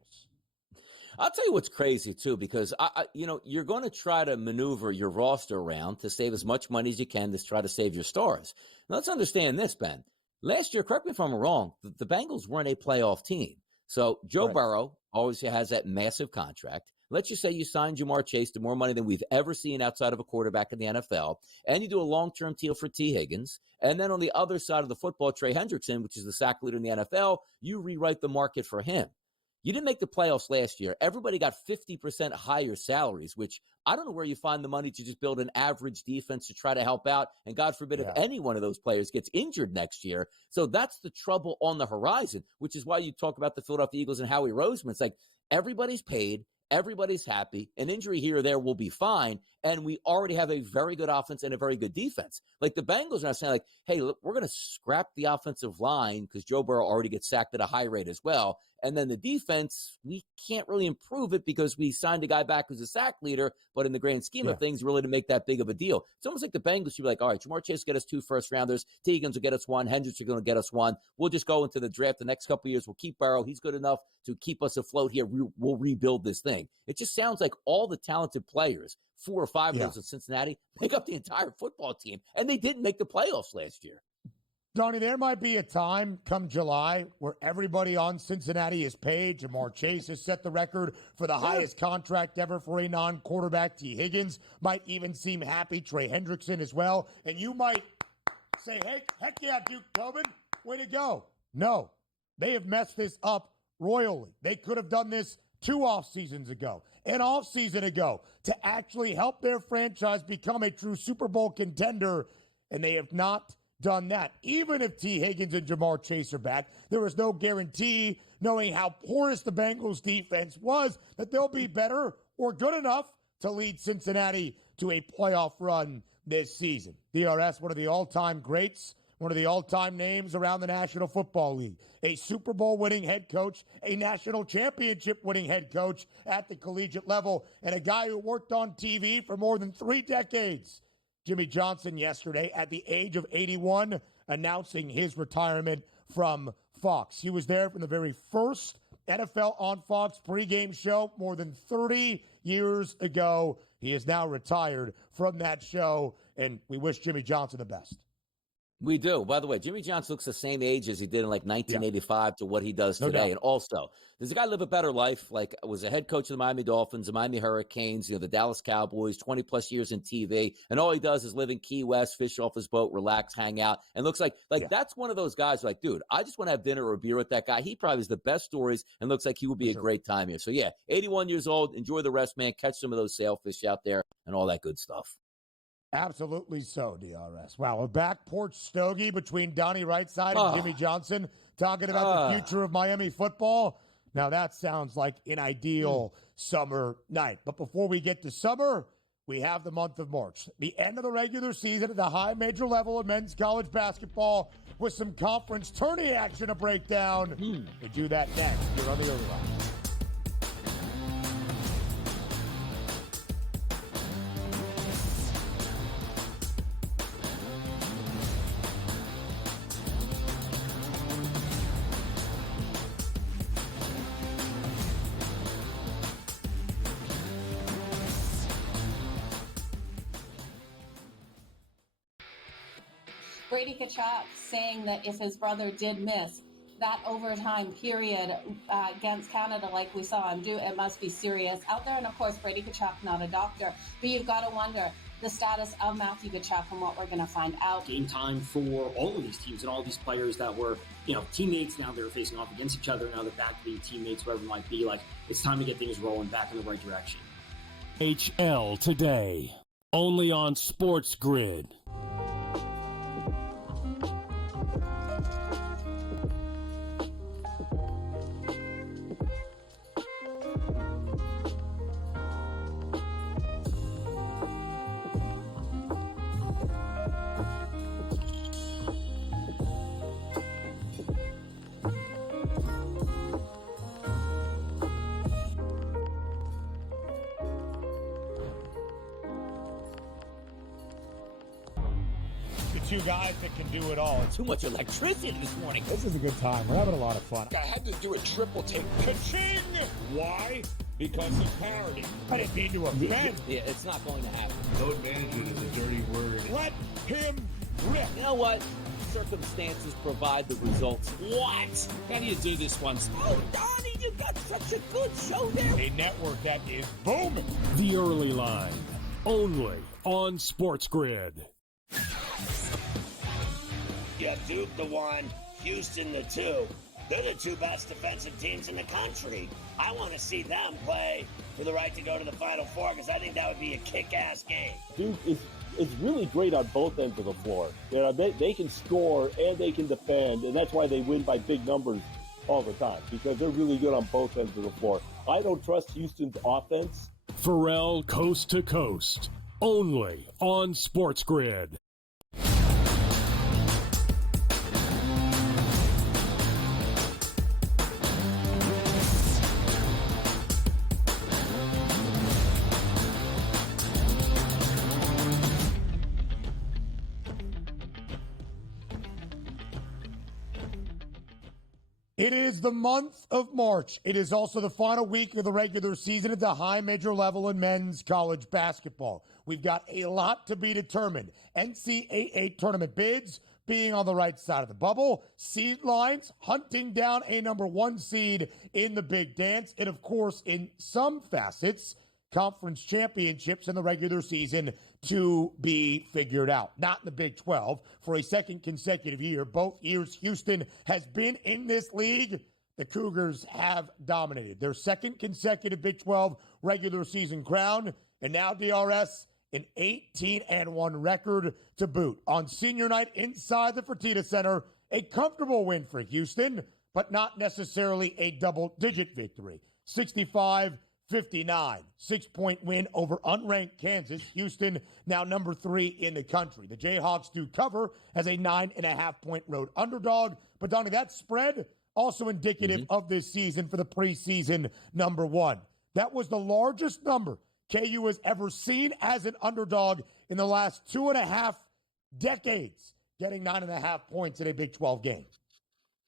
I'll tell you what's crazy, too, because, you're going to try to maneuver your roster around to save as much money as you can to try to save your stars. Now, let's understand this, Ben. Last year, correct me if I'm wrong, the Bengals weren't a playoff team. So Joe Burrow always has that massive contract. Let's just say you sign Jamar Chase to more money than we've ever seen outside of a quarterback in the NFL, and you do a long-term deal for T. Higgins, and then on the other side of the football, Trey Hendrickson, which is the sack leader in the NFL, you rewrite the market for him. You didn't make the playoffs last year. Everybody got 50% higher salaries, which I don't know where you find the money to just build an average defense to try to help out. And God forbid if any one of those players gets injured next year. So that's the trouble on the horizon, which is why you talk about the Philadelphia Eagles and Howie Roseman. It's like everybody's paid. Everybody's happy. An injury here or there will be fine. And we already have a very good offense and a very good defense. Like the Bengals are not saying like, hey, look, we're going to scrap the offensive line because Joe Burrow already gets sacked at a high rate as well. And then the defense, we can't really improve it because we signed a guy back who's a sack leader, but in the grand scheme of things, really to make that big of a deal. It's almost like the Bengals should be like, all right, Jamar Chase will get us 2 first-rounders. Teagan's will get us 1. Hendricks are going to get us 1. We'll just go into the draft the next couple of years. We'll keep Burrow. He's good enough to keep us afloat here. We'll rebuild this thing. It just sounds like all the talented players, 4 or 5 of those in Cincinnati, make up the entire football team, and they didn't make the playoffs last year. Donnie, there might be a time come July where everybody on Cincinnati is paid. Jamar Chase has set the record for the highest contract ever for a non-quarterback. T. Higgins might even seem happy. Trey Hendrickson as well. And you might say, hey, heck yeah, Duke Tobin, way to go. No, they have messed this up royally. They could have done this 2 off seasons ago, an off season ago, to actually help their franchise become a true Super Bowl contender, and they have not done that. Even if T. Higgins and Jamar Chase are back, there is no guarantee, knowing how porous the Bengals defense was, that they'll be better or good enough to lead Cincinnati to a playoff run this season. DRS, one of the all-time greats, one of the all-time names around the National Football League, a Super Bowl winning head coach, a national championship winning head coach at the collegiate level, and a guy who worked on TV for more than 3 decades. Jimmy Johnson yesterday at the age of 81 announcing his retirement from Fox. He was there from the very first NFL on Fox pregame show more than 30 years ago. He is now retired from that show, and we wish Jimmy Johnson the best. We do. By the way, Jimmy Johnson looks the same age as he did in like 1985 to what he does today. And also, does the guy live a better life? Like, was a head coach of the Miami Dolphins, the Miami Hurricanes, the Dallas Cowboys, 20-plus years in TV. And all he does is live in Key West, fish off his boat, relax, hang out. And looks like that's one of those guys like, dude, I just want to have dinner or a beer with that guy. He probably has the best stories and looks like he would be a great time here. So, 81 years old. Enjoy the rest, man. Catch some of those sailfish out there and all that good stuff. Absolutely so, DRS. Wow, a back porch stogie between Donnie Rightside and Jimmy Johnson talking about the future of Miami football. Now, that sounds like an ideal summer night. But before we get to summer, we have the month of March, the end of the regular season at the high major level of men's college basketball with some conference tourney action to break down. We do that next here on the Early Line. Brady Tkachuk saying that if his brother did miss that overtime period against Canada like we saw him do, it must be serious out there. And of course, Brady Tkachuk, not a doctor, but you've got to wonder the status of Matthew Tkachuk and what we're going to find out. Game time for all of these teams and all these players that were, teammates. Now they're facing off against each other. Now they're back to being teammates, whatever it might be. Like, it's time to get things rolling back in the right direction. HL today, only on SportsGrid. Two guys that can do it all. Too much electricity this morning. This is a good time. We're having a lot of fun. I had to do a triple take. Ka-ching! Why? Because of parity. I didn't mean to offend. Yeah, it's not going to happen. Load management is a dirty word. Let him rip. You know what? Circumstances provide the results. What? How do you do this once? Oh, Donnie, you got such a good show there. A network that is booming. The Early Line, only on SportsGrid. Yeah, Duke the 1, Houston the 2. They're the 2 best defensive teams in the country. I want to see them play for the right to go to the Final Four because I think that would be a kick-ass game. Duke is really great on both ends of the floor. They can score and they can defend, and that's why they win by big numbers all the time, because they're really good on both ends of the floor. I don't trust Houston's offense. Pharrell Coast to Coast, only on SportsGrid. It is the month of March. It is also the final week of the regular season at the high major level in men's college basketball. We've got a lot to be determined. NCAA tournament bids being on the right side of the bubble, seed lines hunting down a number 1 seed in the big dance, and of course, in some facets, conference championships in the regular season to be figured out. Not in the Big 12 for a second consecutive year. Both years Houston has been in this league. The Cougars have dominated their second consecutive Big 12 regular season crown, and now DRS an 18-1 record to boot. On senior night inside the Fertitta Center, a comfortable win for Houston, but not necessarily a double-digit victory. 65-59, 6-point win over unranked Kansas. Houston now number 3 in the country. The Jayhawks do cover as a 9.5-point road underdog. But, Donnie, that spread also indicative of this season for the preseason number 1. That was the largest number KU has ever seen as an underdog in the last 2.5 decades, getting 9.5 points in a Big 12 game.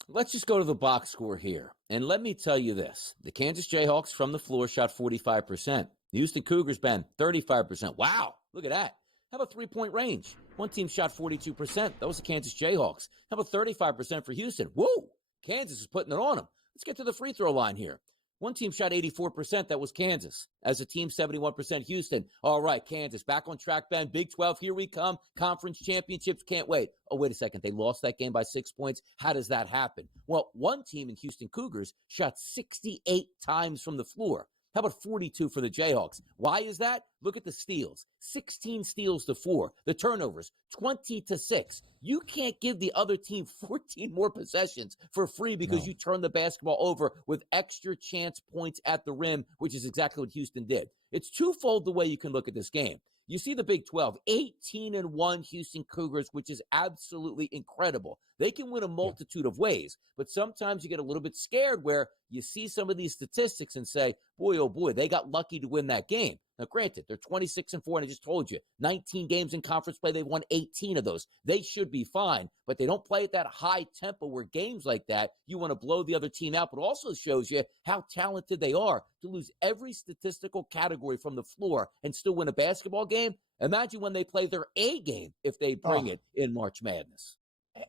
Let's just go to the box score here. And let me tell you this. The Kansas Jayhawks from the floor shot 45%. The Houston Cougars, Ben, 35%. Wow, look at that. How about 3-point range? One team shot 42%. That was the Kansas Jayhawks. How about 35% for Houston? Woo! Kansas is putting it on them. Let's get to the free throw line here. One team shot 84%. That was Kansas. As a team, 71% Houston. All right, Kansas, back on track, Ben. Big 12, here we come. Conference championships, can't wait. Oh, wait a second. They lost that game by 6 points. How does that happen? Well, one team in Houston Cougars shot 68 times from the floor. How about 42 for the Jayhawks? Why is that? Look at the steals. 16 steals to 4. The turnovers, 20-6. You can't give the other team 14 more possessions for free because you turn the basketball over with extra chance points at the rim, which is exactly what Houston did. It's twofold the way you can look at this game. You see the Big 12, 18-1 Houston Cougars, which is absolutely incredible. They can win a multitude of ways, but sometimes you get a little bit scared where you see some of these statistics and say, boy, oh boy, they got lucky to win that game. Now, granted, they're 26-4, and I just told you, 19 games in conference play, they won 18 of those. They should be fine, but they don't play at that high tempo where games like that, you want to blow the other team out, but also shows you how talented they are to lose every statistical category from the floor and still win a basketball game. Imagine when they play their A game if they bring it in March Madness.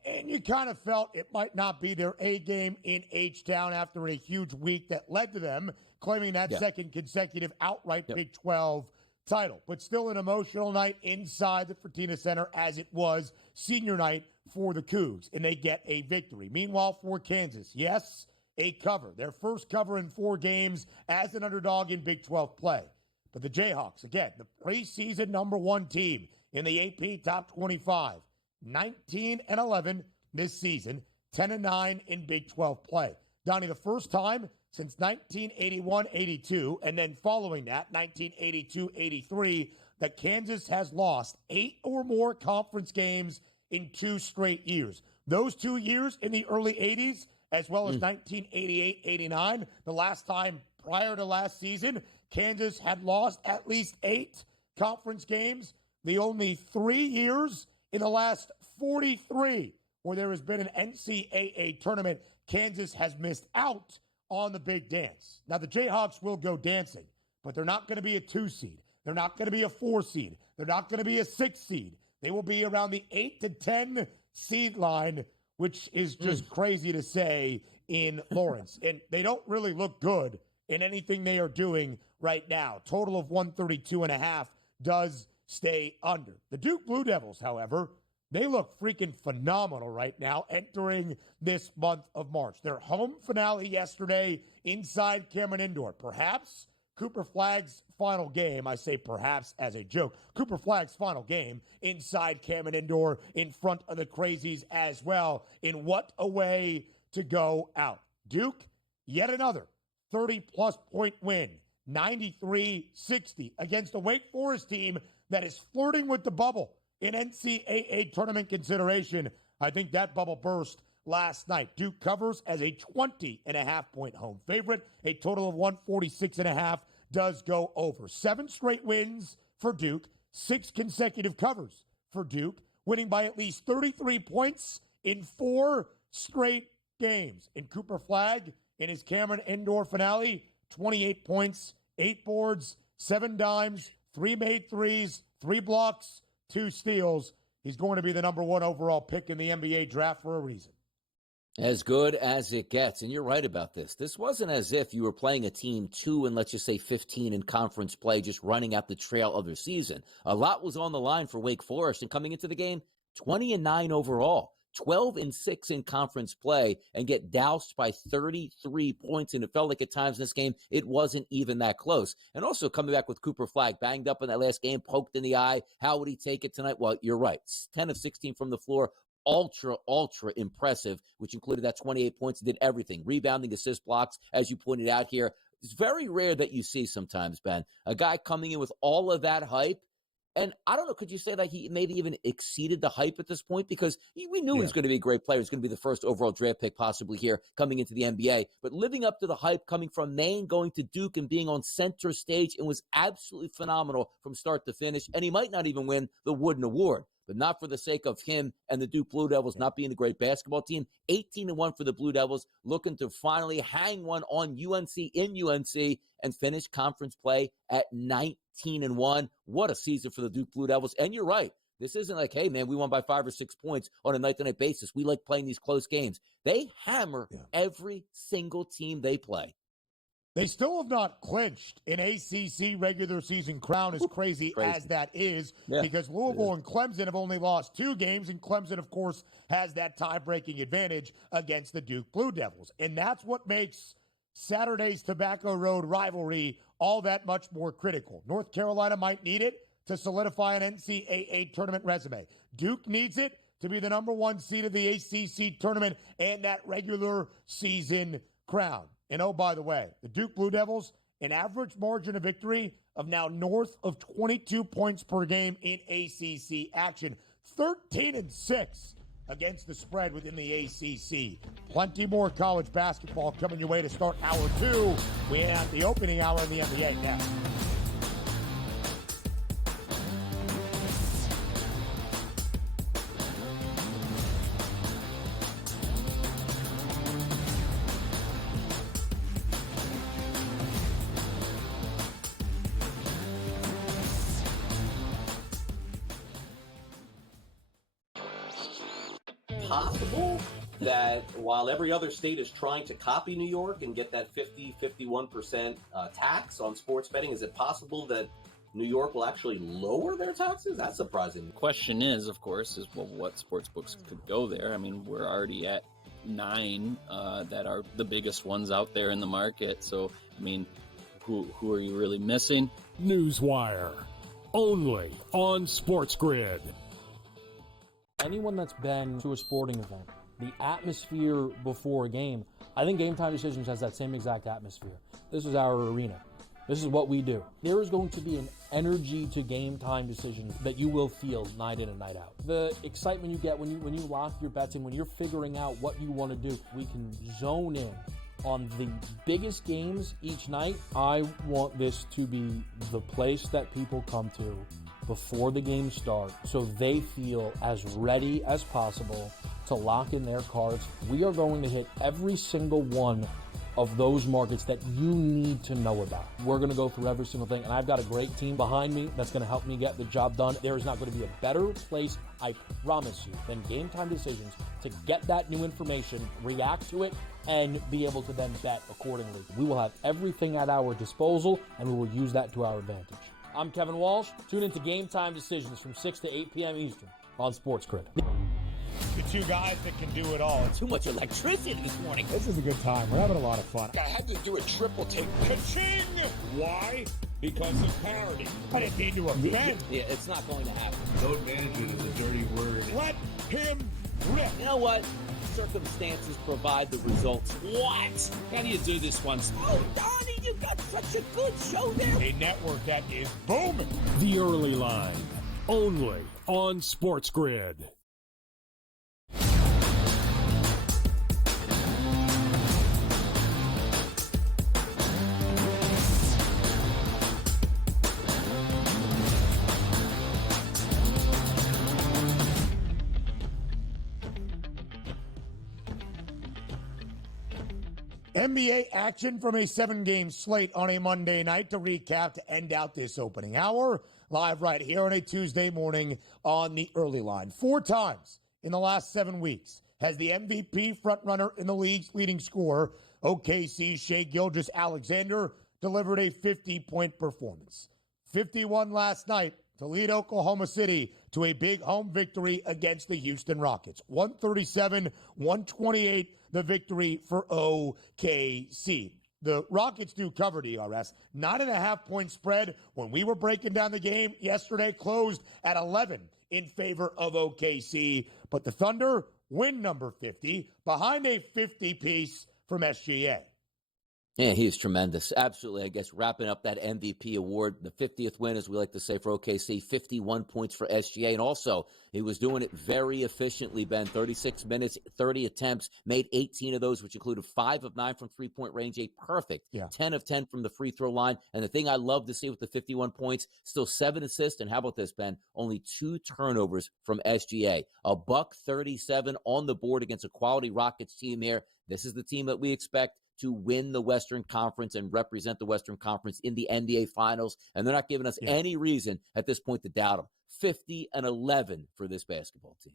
And you kind of felt it might not be their A game in H-Town after a huge week that led to them claiming that second consecutive outright Big 12 title. But still an emotional night inside the Fertitta Center as it was senior night for the Cougs, and they get a victory. Meanwhile, for Kansas, yes, a cover. Their first cover in 4 games as an underdog in Big 12 play. But the Jayhawks, again, the preseason number 1 team in the AP Top 25, 19-11 this season, 10-9 in Big 12 play. Donnie, the first time since 1981-82, and then following that, 1982-83, that Kansas has lost 8 or more conference games in 2 straight years. Those 2 years in the early 80s, as well as 1988-89, the last time prior to last season, Kansas had lost at least 8 conference games. The only 3 years in the last 43 where there has been an NCAA tournament, Kansas has missed out on the big dance. Now, the Jayhawks will go dancing, but they're not going to be a 2 seed. They're not going to be a 4 seed. They're not going to be a 6 seed. They will be around the 8 to 10 seed line, which is just crazy to say in Lawrence. And they don't really look good in anything they are doing right now. Total of 132.5 does stay under. The Duke Blue Devils, however, they look freaking phenomenal right now entering this month of March. Their home finale yesterday inside Cameron Indoor. Perhaps Cooper Flagg's final game, I say perhaps as a joke, Cooper Flagg's final game inside Cameron Indoor in front of the Crazies as well. In what a way to go out. Duke, yet another 30-plus point win, 93-60 against a Wake Forest team that is flirting with the bubble in NCAA tournament consideration. I think that bubble burst last night. Duke covers as a 20.5-point home favorite. A total of 146.5 does go over. 7 straight wins for Duke, 6 consecutive covers for Duke, winning by at least 33 points in 4 straight games. In Cooper Flagg, in his Cameron Indoor finale, 28 points, 8 boards, 7 dimes, 3 made threes, 3 blocks, 2 steals. He's going to be the number 1 overall pick in the NBA draft for a reason. As good as it gets. And you're right about this. This wasn't as if you were playing a team 2 and let's just say 15 in conference play, just running out the trail of their season. A lot was on the line for Wake Forest, and coming into the game, 20-9 overall, 12-6 in conference play, and get doused by 33 points. And it felt like at times in this game, it wasn't even that close. And also coming back with Cooper Flagg, banged up in that last game, poked in the eye. How would he take it tonight? Well, you're right. 10 of 16 from the floor. Ultra impressive, which included that 28 points and did everything. Rebounding, assist, blocks, as you pointed out here. It's very rare that you see sometimes, Ben, a guy coming in with all of that hype. And I don't know, could you say that he maybe even exceeded the hype at this point? Because we knew he was going to be a great player. He was going to be the first overall draft pick possibly here coming into the NBA. But living up to the hype coming from Maine, going to Duke and being on center stage, it was absolutely phenomenal from start to finish. And he might not even win the Wooden Award, but not for the sake of him and the Duke Blue Devils not being a great basketball team. 18-1 for the Blue Devils, looking to finally hang one on UNC in UNC and finish conference play at 19-1. What a season for the Duke Blue Devils. And you're right. This isn't like, hey, man, we won by 5 or 6 points on a night-to-night basis. We like playing these close games. They hammer every single team they play. They still have not clinched an ACC regular season crown, as crazy as that is, because Louisville and Clemson have only lost 2 games, and Clemson, of course, has that tie-breaking advantage against the Duke Blue Devils. And that's what makes Saturday's Tobacco Road rivalry all that much more critical. North Carolina might need it to solidify an NCAA tournament resume. Duke needs it to be the number 1 seed of the ACC tournament and that regular season crown. And oh, by the way, the Duke Blue Devils, an average margin of victory of now north of 22 points per game in ACC action. 13-6 against the spread within the ACC. Plenty more college basketball coming your way to start hour 2. We have the opening hour in the NBA next. Possible that while every other state is trying to copy New York and get that 51% tax on sports betting, is it possible that New York will actually lower their taxes? That's surprising. The question is, of course, well, what sports books could go there? I mean, we're already at 9 that are the biggest ones out there in the market. So, I mean, who are you really missing? Newswire, only on SportsGrid. Anyone that's been to a sporting event, the atmosphere before a game, I think Game Time Decisions has that same exact atmosphere. This is our arena. This is what we do. There is going to be an energy to Game Time Decisions that you will feel night in and night out. The excitement you get when you lock your bets in, when you're figuring out what you want to do, we can zone in on the biggest games each night. I want this to be the place that people come to before the games start so they feel as ready as possible to lock in their cards. We are going to hit every single one of those markets that you need to know about. We're going to go through every single thing, and I've got a great team behind me that's going to help me get the job done. There is not going to be a better place, I promise you, than Game Time Decisions to get that new information, react to it, and be able to then bet accordingly. We will have everything at our disposal, and we will use that to our advantage. I'm Kevin Walsh. Tune into Game Time Decisions from 6 to 8 p.m. Eastern on SportsGrid. The 2 guys that can do it all. Too much electricity this morning. This is a good time. We're having a lot of fun. I had to do a triple take. Ka-ching! Why? Because of parity. I didn't mean to offend. Yeah, it's not going to happen. Load management is a dirty word. Let him rip. You know what? Circumstances provide the results. What? How do you do this one? Oh, Donnie, you got such a good show there. A network that is booming. The Early Line, only on SportsGrid. NBA action from a 7-game slate on a Monday night to recap to end out this opening hour. Live right here on a Tuesday morning on the early line. 4 times in the last 7 weeks has the MVP frontrunner in the league's leading scorer, OKC's Shai Gilgeous-Alexander, delivered a 50-point performance. 51 last night to lead Oklahoma City to a big home victory against the Houston Rockets. 137-128, the victory for OKC. The Rockets do cover DRS. 9.5-point spread when we were breaking down the game yesterday, closed at 11 in favor of OKC. But the Thunder win number 50 behind a 50-piece from SGA. Yeah, he is tremendous. Absolutely. I guess wrapping up that MVP award, the 50th win, as we like to say, for OKC, 51 points for SGA. And also, he was doing it very efficiently, Ben. 36 minutes, 30 attempts, made 18 of those, which included 5 of 9 from three-point range, a perfect 10 of 10 from the free throw line. And the thing I love to see with the 51 points, still 7 assists. And how about this, Ben? Only 2 turnovers from SGA. A $137 on the board against a quality Rockets team here. This is the team that we expect to win the Western Conference and represent the Western Conference in the NBA Finals. And they're not giving us any reason at this point to doubt them. 50-11 for this basketball team.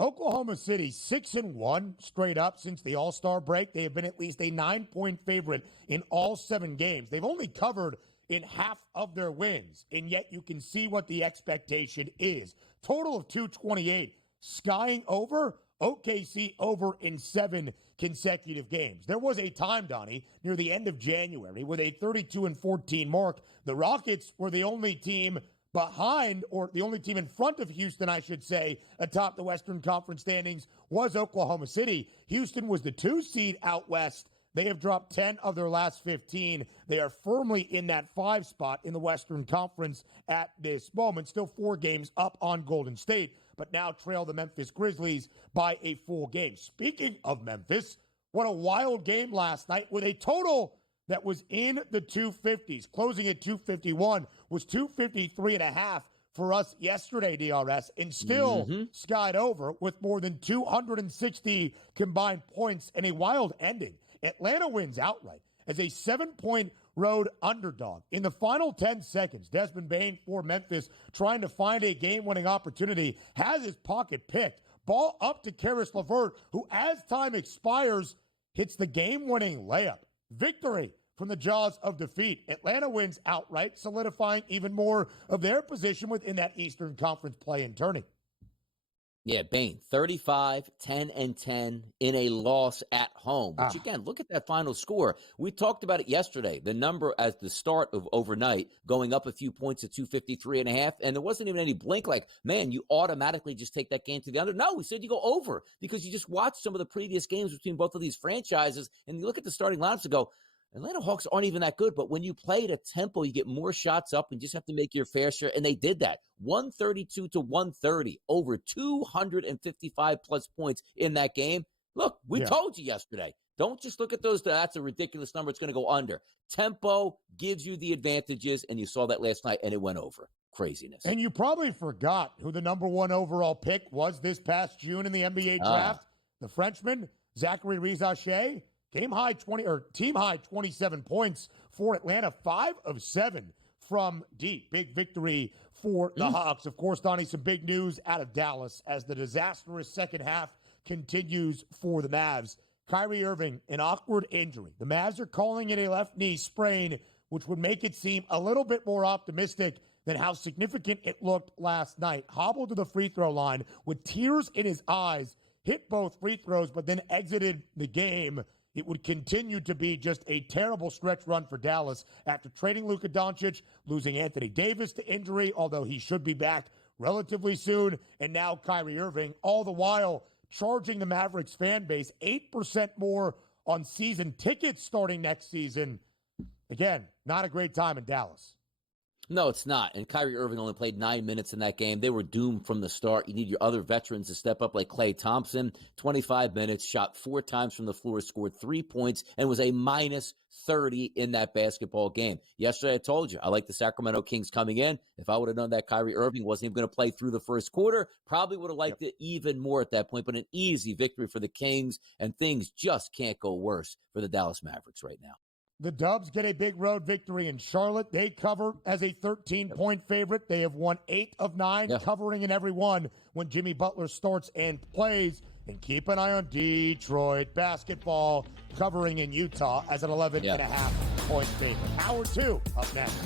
Oklahoma City 6-1 straight up since the All-Star break. They have been at least a 9-point favorite in all 7 games. They've only covered in half of their wins, and yet you can see what the expectation is. Total of 228, skying over, OKC over in 7 consecutive games. There was a time, Donnie, near the end of January with a 32-14 mark. The Rockets were the only team behind, or the only team in front of Houston, I should say, atop the Western Conference standings was Oklahoma City. Houston was the 2 seed out west. They have dropped 10 of their last 15. They are firmly in that 5 spot in the Western Conference at this moment. Still 4 games up on Golden State, but now trail the Memphis Grizzlies by a full game. Speaking of Memphis, what a wild game last night with a total that was in the 250s. Closing at 251 was 253.5 for us yesterday, DRS, and still skied over with more than 260 combined points and a wild ending. Atlanta wins outright as a 7-point road underdog. In the final 10 seconds, Desmond Bane for Memphis, trying to find a game-winning opportunity, has his pocket picked. Ball up to Karis LeVert, who, as time expires, hits the game-winning layup. Victory from the jaws of defeat. Atlanta wins outright, solidifying even more of their position within that Eastern Conference play-in tourney. Yeah, Bane, 35, 10, and 10 in a loss at home. Which, again, look at that final score. We talked about it yesterday. The number at the start of overnight going up a few points at 253.5, and there wasn't even any blink like, man, you automatically just take that game to the under. No, we said you go over because you just watched some of the previous games between both of these franchises, and you look at the starting lineups and go, Atlanta Hawks aren't even that good, but when you play at a tempo, you get more shots up and just have to make your fair share, and they did that. 132-130, over 255-plus points in that game. Look, we told you yesterday. Don't just look at those. That's a ridiculous number. It's going to go under. Tempo gives you the advantages, and you saw that last night, and it went over. Craziness. And you probably forgot who the number 1 overall pick was this past June in the NBA draft. The Frenchman, Zachary Rizache. Team high 27 points for Atlanta, 5 of 7 from deep. Big victory for the Hawks. Of course, Donnie, some big news out of Dallas as the disastrous second half continues for the Mavs. Kyrie Irving, an awkward injury. The Mavs are calling it a left knee sprain, which would make it seem a little bit more optimistic than how significant it looked last night. Hobbled to the free throw line with tears in his eyes, hit both free throws, but then exited the game. It would continue to be just a terrible stretch run for Dallas after trading Luka Doncic, losing Anthony Davis to injury, although he should be back relatively soon, and now Kyrie Irving, all the while charging the Mavericks fan base 8% more on season tickets starting next season. Again, not a great time in Dallas. No, it's not. And Kyrie Irving only played 9 minutes in that game. They were doomed from the start. You need your other veterans to step up like Klay Thompson. 25 minutes, shot 4 times from the floor, scored 3 points, and was a minus 30 in that basketball game. Yesterday, I told you, I like the Sacramento Kings coming in. If I would have known that Kyrie Irving wasn't even going to play through the first quarter, probably would have liked it even more at that point. But an easy victory for the Kings, and things just can't go worse for the Dallas Mavericks right now. The Dubs get a big road victory in Charlotte. They cover as a 13-point favorite. They have won 8 of 9, covering in every one when Jimmy Butler starts and plays. And keep an eye on Detroit basketball covering in Utah as an 11.5-point favorite. Hour 2 up next.